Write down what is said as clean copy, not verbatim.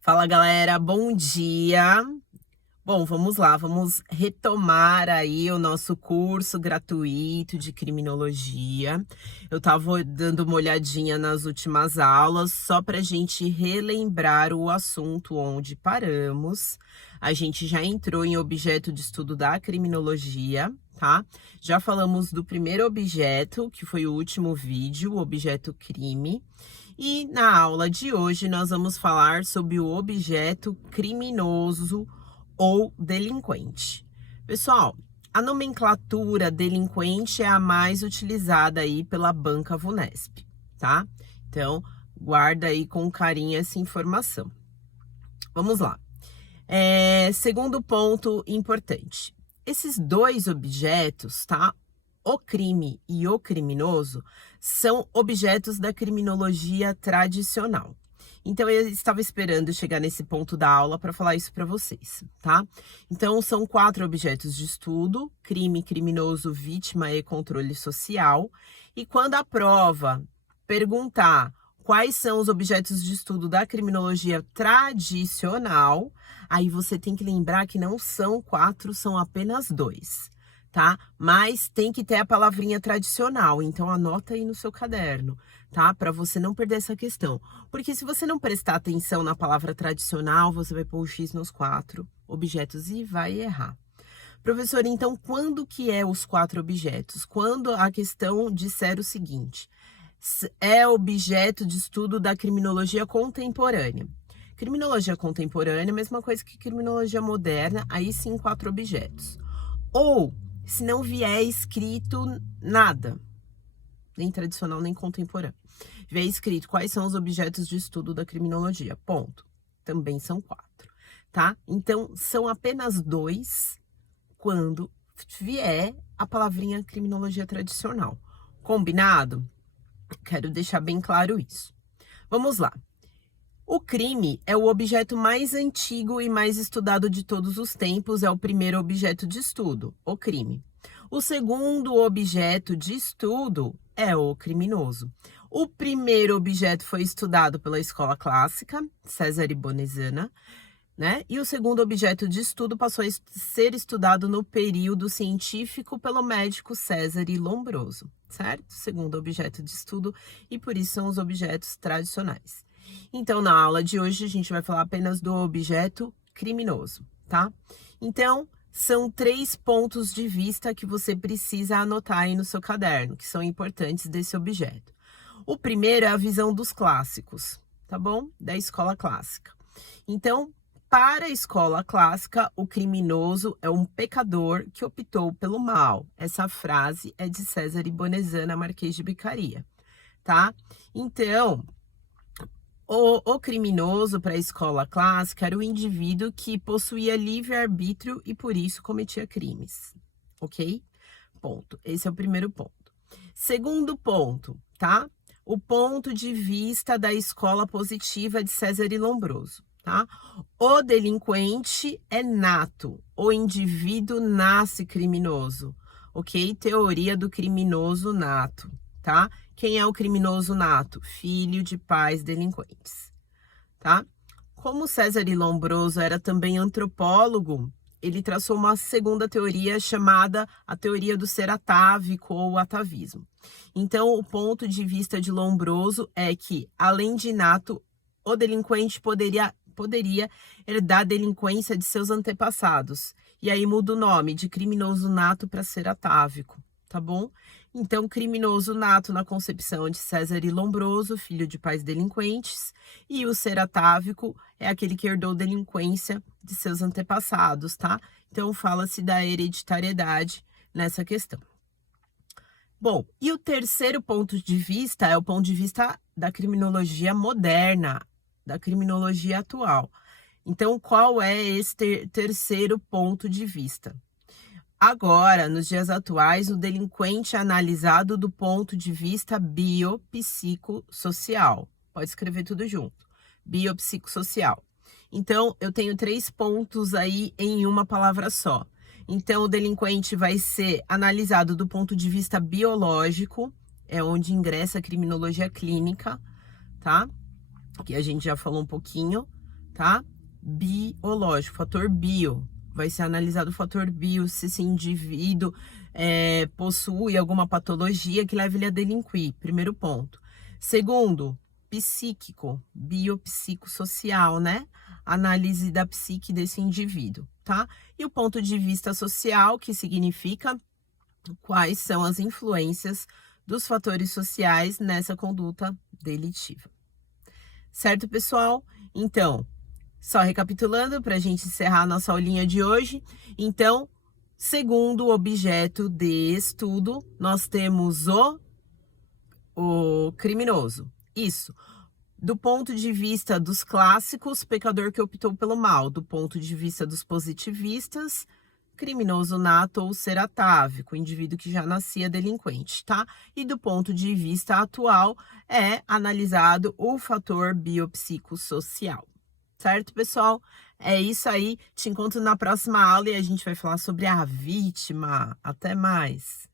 Fala galera, bom dia! Bom, vamos lá, vamos retomar aí o nosso curso gratuito de criminologia. Eu tava dando uma olhadinha nas últimas aulas, só para a gente relembrar o assunto onde paramos. A gente já entrou em objeto de estudo da criminologia, tá? Já falamos do primeiro objeto, que foi o último vídeo, o objeto crime. E na aula de hoje nós vamos falar sobre o objeto criminoso ou delinquente. Pessoal, a nomenclatura delinquente é a mais utilizada aí pela banca Vunesp, tá? Então, guarda aí com carinho essa informação. Vamos lá. Segundo ponto importante. Esses dois objetos, tá? O crime e o criminoso são objetos da criminologia tradicional. Então, eu estava esperando chegar nesse ponto da aula para falar isso para vocês, tá? Então, são 4 objetos de estudo: crime, criminoso, vítima e controle social. E quando a prova perguntar quais são os objetos de estudo da criminologia tradicional, aí você tem que lembrar que não são 4, são apenas 2. Tá? Mas tem que ter a palavrinha tradicional, então anota aí no seu caderno, tá? Para você não perder essa questão. Porque se você não prestar atenção na palavra tradicional, você vai pôr o X nos 4 objetos e vai errar. Professor, então quando que é os 4 objetos? Quando a questão disser o seguinte: é objeto de estudo da criminologia contemporânea. Criminologia contemporânea, mesma coisa que criminologia moderna, aí sim 4 objetos. Ou se não vier escrito nada, nem tradicional, nem contemporâneo. Vier escrito quais são os objetos de estudo da criminologia, ponto. Também são 4, tá? Então, são apenas 2 quando vier a palavrinha criminologia tradicional. Combinado? Quero deixar bem claro isso. Vamos lá. O crime é o objeto mais antigo e mais estudado de todos os tempos, é o primeiro objeto de estudo, o crime. O segundo objeto de estudo é o criminoso. O primeiro objeto foi estudado pela escola clássica, César e Bonezana, né? E o segundo objeto de estudo passou a ser estudado no período científico pelo médico César e Lombroso, certo? Segundo objeto de estudo, e por isso são os objetos tradicionais. Então, na aula de hoje, a gente vai falar apenas do objeto criminoso, tá? Então, são 3 pontos de vista que você precisa anotar aí no seu caderno, que são importantes desse objeto. O primeiro é a visão dos clássicos, tá bom? Da escola clássica. Então, para a escola clássica, o criminoso é um pecador que optou pelo mal. Essa frase é de César e Bonezana, Marquês de Beccaria, tá? Então, o criminoso para a escola clássica era o indivíduo que possuía livre-arbítrio e por isso cometia crimes, ok? Ponto. Esse é o primeiro ponto. Segundo ponto, tá? O ponto de vista da escola positiva de César e Lombroso, tá? O delinquente é nato, o indivíduo nasce criminoso, ok? Teoria do criminoso nato, tá? Quem é o criminoso nato? Filho de pais delinquentes, tá? Como César e Lombroso era também antropólogo, ele traçou uma segunda teoria chamada a teoria do ser atávico ou atavismo. Então, o ponto de vista de Lombroso é que, além de nato, o delinquente poderia herdar a delinquência de seus antepassados. E aí muda o nome de criminoso nato para ser atávico, tá bom? Então, criminoso nato na concepção de César e Lombroso, filho de pais delinquentes, e o ser atávico é aquele que herdou delinquência de seus antepassados, tá? Então, fala-se da hereditariedade nessa questão. Bom, e o terceiro ponto de vista é o ponto de vista da criminologia moderna, da criminologia atual. Então, qual é esse terceiro ponto de vista? Agora, nos dias atuais, o delinquente é analisado do ponto de vista biopsicossocial. Pode escrever tudo junto. Biopsicossocial. Então, eu tenho 3 pontos aí em uma palavra só. Então, o delinquente vai ser analisado do ponto de vista biológico, é onde ingressa a criminologia clínica, tá? Que a gente já falou um pouquinho, tá? Biológico, fator bio. Vai ser analisado o fator bio, se esse indivíduo possui alguma patologia que leve ele a delinquir. Primeiro ponto. Segundo, psíquico, biopsicossocial, né? Análise da psique desse indivíduo, tá? E o ponto de vista social, que significa quais são as influências dos fatores sociais nessa conduta delitiva. Certo, pessoal? Então, só recapitulando para a gente encerrar a nossa aulinha de hoje. Então, segundo objeto de estudo, nós temos o criminoso. Isso. Do ponto de vista dos clássicos, pecador que optou pelo mal. Do ponto de vista dos positivistas, criminoso nato ou ser atávico, indivíduo que já nascia delinquente, tá? E do ponto de vista atual, é analisado o fator biopsicossocial. Certo, pessoal? É isso aí. Te encontro na próxima aula e a gente vai falar sobre a vítima. Até mais!